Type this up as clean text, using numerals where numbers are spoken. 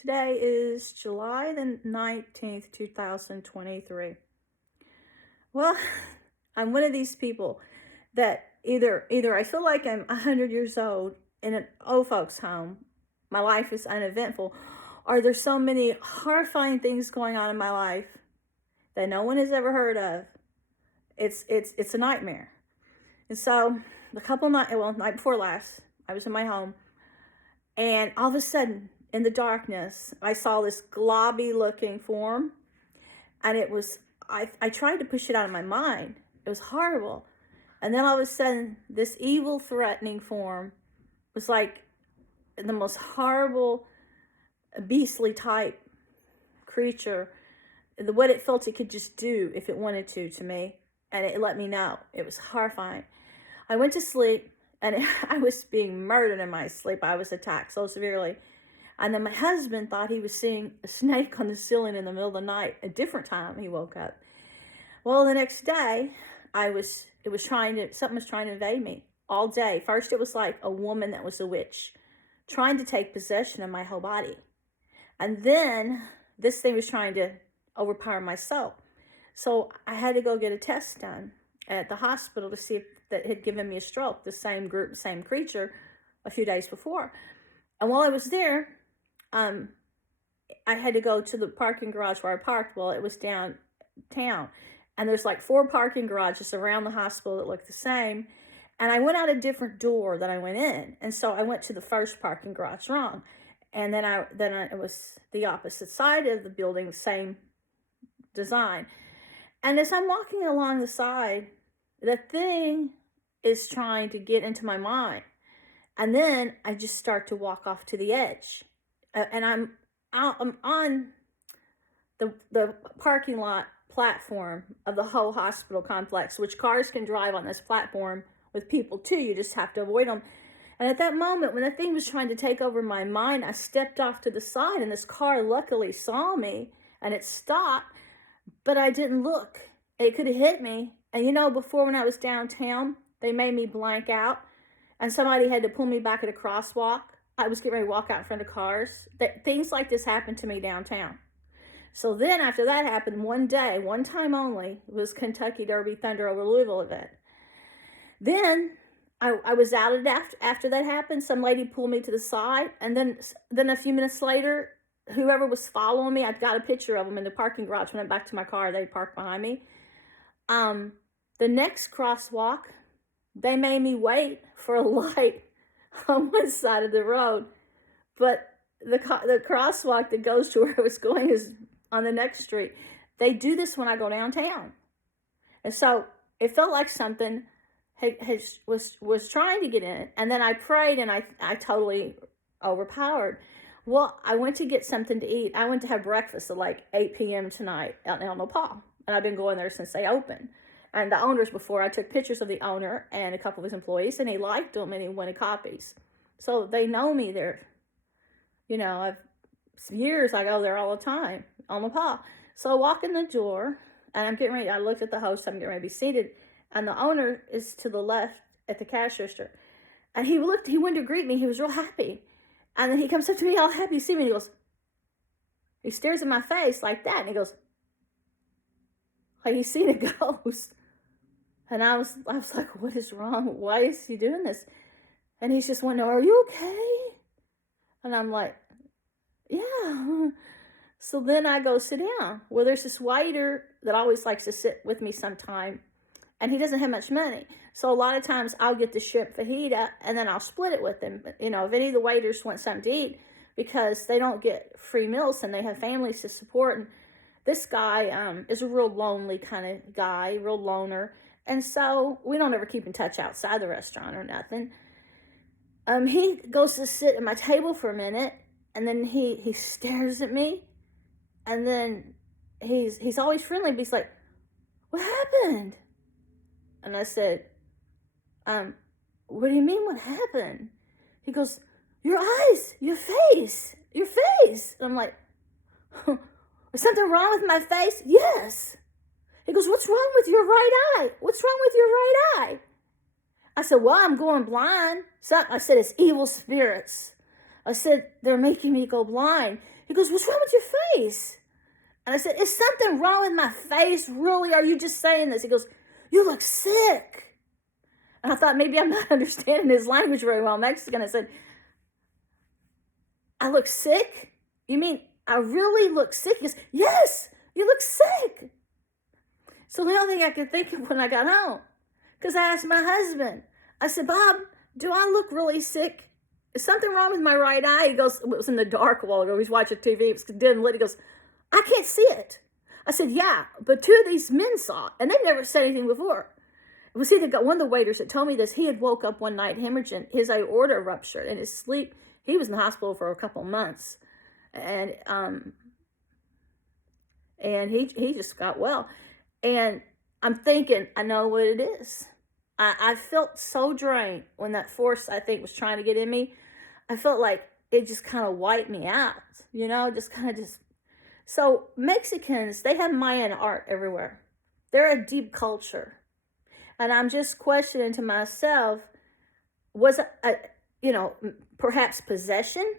Today is July the 19th, 2023. Well, I'm one of these people that either I feel like I'm 100 years old in an old folks home, my life is uneventful, or there's so many horrifying things going on in my life that no one has ever heard of. It's a nightmare. And so night before last, I was in my home, and all of a sudden, in the darkness, I saw this globby looking form, and I tried to push it out of my mind. It was horrible. And then all of a sudden, this evil, threatening form was like the most horrible, beastly type creature. What it felt it could just do if it wanted to me. And it let me know. It was horrifying. I went to sleep, and I was being murdered in my sleep. I was attacked so severely. And then my husband thought he was seeing a snake on the ceiling in the middle of the night. A different time he woke up. Well, the next day, something was trying to invade me all day. First, it was like a woman that was a witch trying to take possession of my whole body. And then this thing was trying to overpower my soul. So I had to go get a test done at the hospital to see if that had given me a stroke, the same group, same creature, a few days before. And while I was there, I had to go to the parking garage where I parked. Well, it was downtown. And there's like 4 parking garages around the hospital that look the same. And I went out a different door than I went in. And so I went to the first parking garage wrong. And then it was the opposite side of the building, same design. And as I'm walking along the side, the thing is trying to get into my mind. And then I just start to walk off to the edge. And I'm on the parking lot platform of the whole hospital complex, which cars can drive on this platform with people too. You just have to avoid them. And at that moment, when the thing was trying to take over my mind, I stepped off to the side, and this car luckily saw me, and it stopped, but I didn't look. It could have hit me. And before, when I was downtown, they made me blank out, and somebody had to pull me back at a crosswalk. I was getting ready to walk out in front of cars. Things like this happened to me downtown. So then after that happened, one day, one time only, was Kentucky Derby Thunder over Louisville event. Then I was out after that happened. Some lady pulled me to the side, and then a few minutes later, whoever was following me, I got a picture of them in the parking garage. When I went back to my car, they parked behind me. The next crosswalk, they made me wait for a light on one side of the road, but the crosswalk that goes to where I was going is on the next street. They do this when I go downtown. And so it felt like something was trying to get in. And then I prayed, and I totally overpowered. Well, I went to get something to eat. I went to have breakfast at like 8 p.m. tonight out in El Nopal. And I've been going there since they opened. And the owners before, I took pictures of the owner and a couple of his employees, and he liked them, and he wanted copies. So they know me there. Years I go there all the time, on the paw. So I walk in the door, and I'm getting ready. I looked at the host. I'm getting ready to be seated, and the owner is to the left at the cash register. And he went to greet me. He was real happy. And then he comes up to me all happy to see me, and he stares at my face like that, and he goes, like he's seen a ghost. And I was like, what is wrong? Why is he doing this? And he's just wondering, are you okay? And I'm like, yeah. So then I go sit down. Well, there's this waiter that always likes to sit with me sometime, and he doesn't have much money. So a lot of times I'll get the shrimp fajita, and then I'll split it with him. If any of the waiters want something to eat, because they don't get free meals and they have families to support. And this guy is a real lonely kind of guy, real loner. And so we don't ever keep in touch outside the restaurant or nothing. He goes to sit at my table for a minute, and then he stares at me, and then he's always friendly, but he's like, what happened? And I said, what do you mean what happened? He goes, your eyes, your face. And I'm like, is something wrong with my face? Yes. He goes, what's wrong with your right eye? What's wrong with your right eye? I said, well, I'm going blind. So I said, it's evil spirits. I said, they're making me go blind. He goes, what's wrong with your face? And I said, is something wrong with my face? Really? Are you just saying this? He goes, you look sick. And I thought maybe I'm not understanding his language very well, Mexican. I said, I look sick? You mean I really look sick? He goes, yes, you look sick. So the only thing I could think of when I got home, because I asked my husband, I said, Bob, do I look really sick? Is something wrong with my right eye? He goes, it was in the dark a while ago. He was watching TV. It was dim lit. He goes, I can't see it. I said, yeah, but two of these men saw it, and they've never said anything before. It was one of the waiters that told me this. He had woke up one night hemorrhaging, his aorta ruptured in his sleep. He was in the hospital for a couple months, and he just got well. And I'm thinking, I know what it is. I felt so drained when that force, I think, was trying to get in me. I felt like it just kind of wiped me out, just kind of just. So Mexicans, they have Mayan art everywhere. They're a deep culture. And I'm just questioning to myself, was it, perhaps possession?